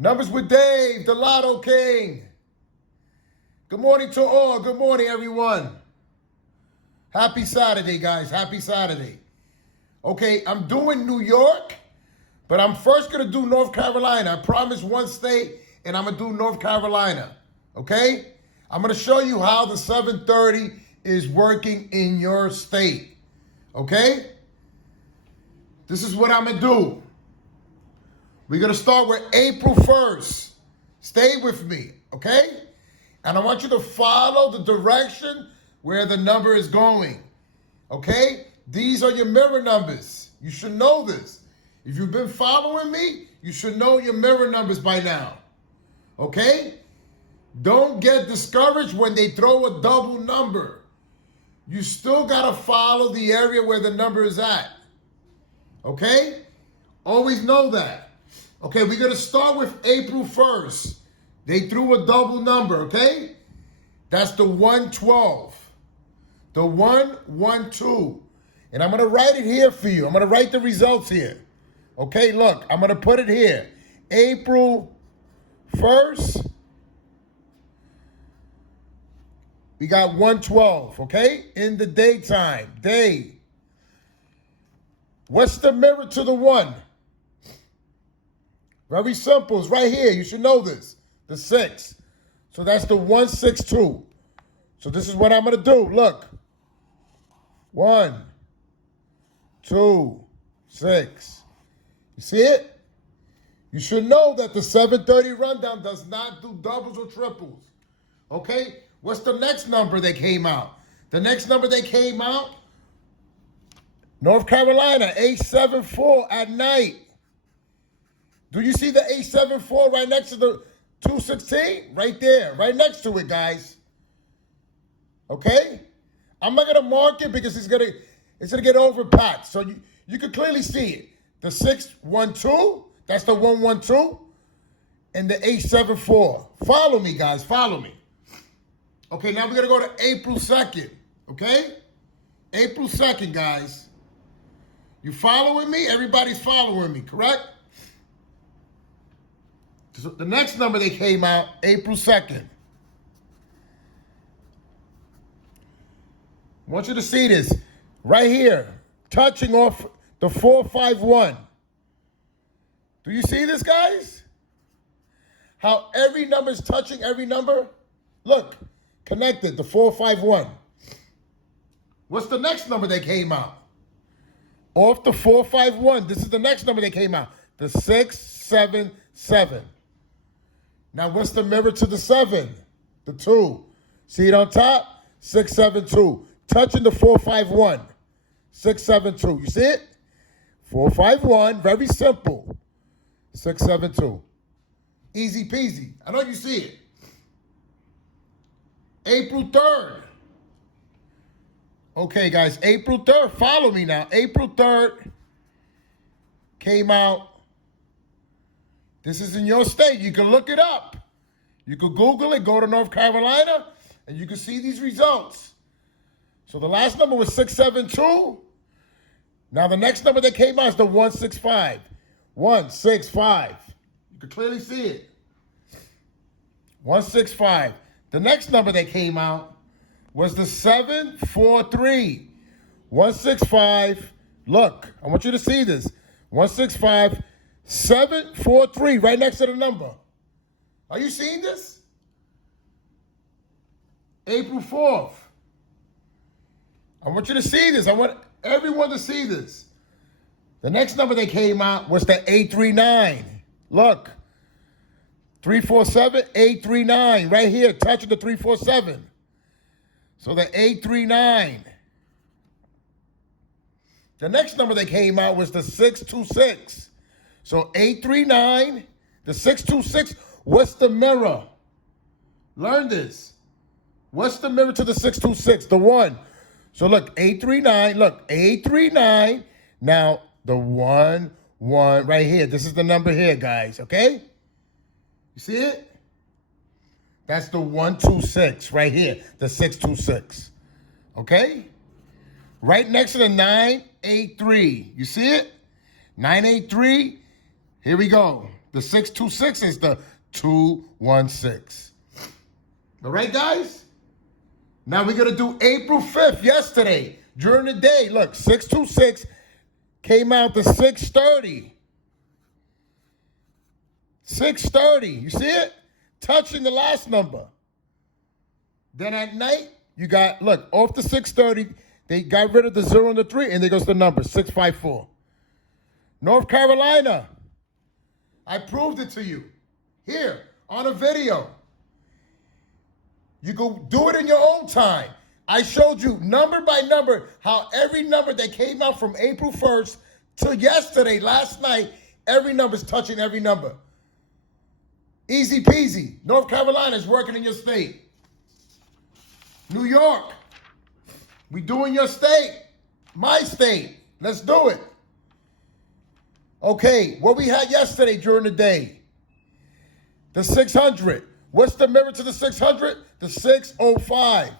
Numbers with Dave, the Lotto King. Good morning to all. Good morning, everyone. Happy Saturday, guys. Happy Saturday. Okay, I'm doing New York, but I'm first going to do North Carolina. I promised one state, and I'm going to do North Carolina. Okay? I'm going to show you how the 730 is working in your state. Okay? This is what I'm going to do. We're going to start with April 1st. Stay with me, okay? And I want you to follow the direction where the number is going, okay? These are your mirror numbers. You should know this. If you've been following me, you should know your mirror numbers by now, okay? Don't get discouraged when they throw a double number. You still got to follow the area where the number is at, okay? Always know that. Okay, we're going to start with April 1st. They threw a double number, okay? That's the 112. The 112. And I'm going to write it here for you. I'm going to write the results here. Okay, look, I'm going to put it here. April 1st. We got 112, okay? In the daytime. Day. What's the mirror to the 1? Very simple. It's right here. You should know this. The 6. So that's the 162. So this is what I'm going to do. Look. 1, 2, 6. You see it? You should know that the 730 rundown does not do doubles or triples. Okay? What's the next number that came out? The next number that came out, North Carolina, 874 at night. Do you see the 874 right next to the 216? Right there, right next to it, guys. Okay? I'm not gonna mark it because it's gonna get overpacked. So you can clearly see it. The 612, that's the 112, and the 874. Follow me, guys, follow me. Okay, now we're gonna go to April 2nd. Okay? April 2nd, guys. You following me? Everybody's following me, correct? So the next number that came out, April 2nd. I want you to see this right here, touching off the 451. Do you see this, guys? How every number is touching every number? Look, connected, the 451. What's the next number that came out? Off the 451. This is the next number that came out, the 677. Now, what's the mirror to the 7? The 2. See it on top? 672. Touching the 451. 672. You see it? 451. Very simple. 672. Easy peasy. I know you see it. April 3rd. Okay, guys. April 3rd. Follow me now. April 3rd came out. This is in your state. You can look it up. You can Google it, go to North Carolina, and you can see these results. So the last number was 672. Now the next number that came out is the 165. 165. You can clearly see it. 165. The next number that came out was the 743. 165. Look, I want you to see this. 165. 743, right next to the number. Are you seeing this? April 4th. I want you to see this. I want everyone to see this. The next number that came out was the 839. Look. 347, 839. Right here, touching the 347. So the 839. The next number that came out was the 626. So 839, the 626, what's the mirror? Learn this. What's the mirror to the 626? The 1. So look, 839, look, 839. Now the 1 right here. This is the number here, guys, okay? You see it? That's the 126 right here, the 626. Okay? Right next to the 983. You see it? 983. Here we go. The The 626 is the 216. All right, guys? Now we're going to do April 5th, yesterday, during the day. Look, 626 came out to 630. 630. You see it? Touching the last number. Then at night, you got, look, off the 630, they got rid of the 0 and the 3, and there goes the number, 654. North Carolina. I proved it to you. Here, on a video. You go do it in your own time. I showed you number by number how every number that came out from April 1st to yesterday, last night, every number's touching every number. Easy peasy. North Carolina is working in your state. New York, we doing your state. My state. Let's do it. Okay, what we had yesterday during the day. The 600. What's the mirror to the 600? The 605.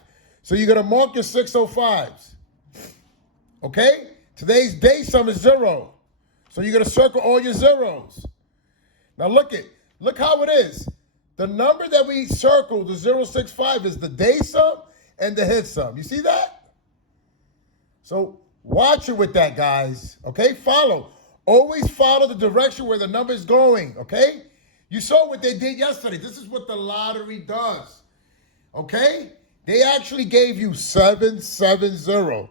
So you're going to mark your 605s. Okay? Today's day sum is 0. So you're going to circle all your zeros. Now look how it is. The number that we circled, the 065, is the day sum and the hit sum. You see that? So watch it with that, guys. Okay? Follow. Always follow the direction where the number is going. Okay? You saw what they did yesterday. This is what the lottery does. Okay? They actually gave you 770.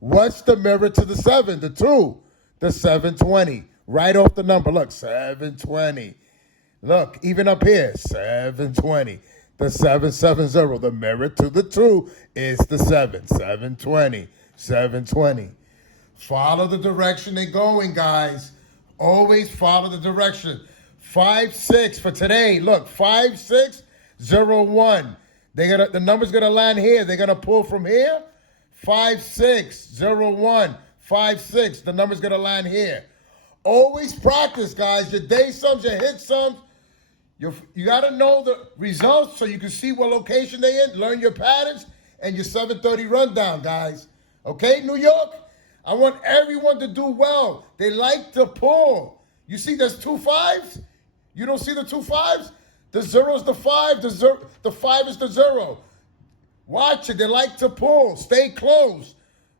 What's the mirror to the 7? The 2. The 720. Right off the number. Look, 720. Look, even up here, 720. The 770. The mirror to the 2 is the 7. 720. 720. Follow the direction they're going, guys. Always follow the direction. 56 for today. Look, 5601. The number's gonna land here. They're gonna pull from here. 5601. 56. The number's gonna land here. Always practice, guys. Your day sums, your hit sums. You gotta know the results so you can see what location they're in. Learn your patterns and your 730 rundown, guys. Okay, New York? I want everyone to do well. They like to pull. You see there's 2 5s? You don't see the 2 5s? The 0 is the 5. The 5 is the 0. Watch it. They like to pull. Stay close.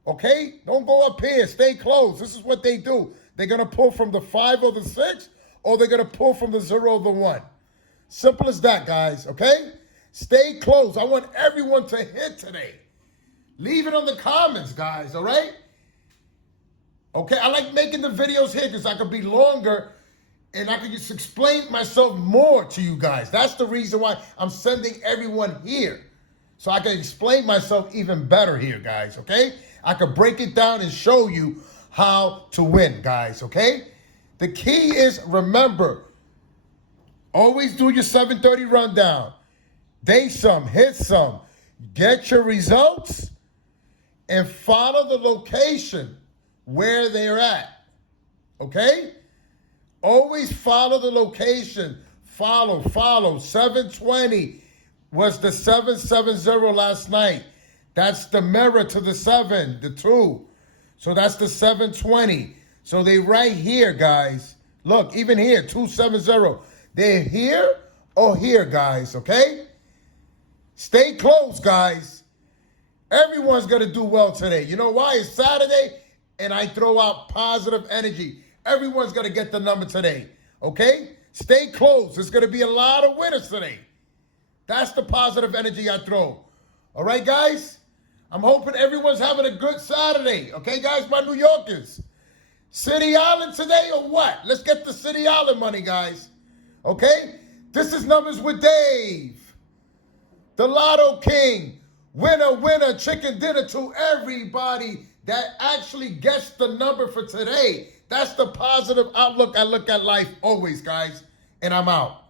Okay? Don't go up here. Stay close. This is what they do. They're going to pull from the 5 or the 6, or they're going to pull from the 0 or the 1. Simple as that, guys. Okay? Stay close. I want everyone to hit today. Leave it on the comments, guys. All right? Okay? I like making the videos here because I can be longer and I can just explain myself more to you guys. That's the reason why I'm sending everyone here. So I can explain myself even better here, guys, okay? I can break it down and show you how to win, guys, okay? The key is, remember, always do your 730 rundown. Day sum, hit sum. Get your results and follow the location where they're at, okay? Always follow the location. Follow. 720 was the 770 last night. That's the mirror to the 7, the 2. So that's the 720. So they right here, guys. Look, even here, 270. They're here or here, guys, okay? Stay close, guys. Everyone's going to do well today. You know why? It's Saturday, and I throw out positive energy. Everyone's going to get the number today, okay? Stay close. There's going to be a lot of winners today. That's the positive energy I throw. All right, guys? I'm hoping everyone's having a good Saturday. Okay, guys, my New Yorkers? City Island today or what? Let's get the City Island money, guys. Okay? This is Numbers with Dave. The Lotto King. Winner, chicken dinner to everybody that actually gets the number for today. That's the positive outlook I look at life always, guys. And I'm out.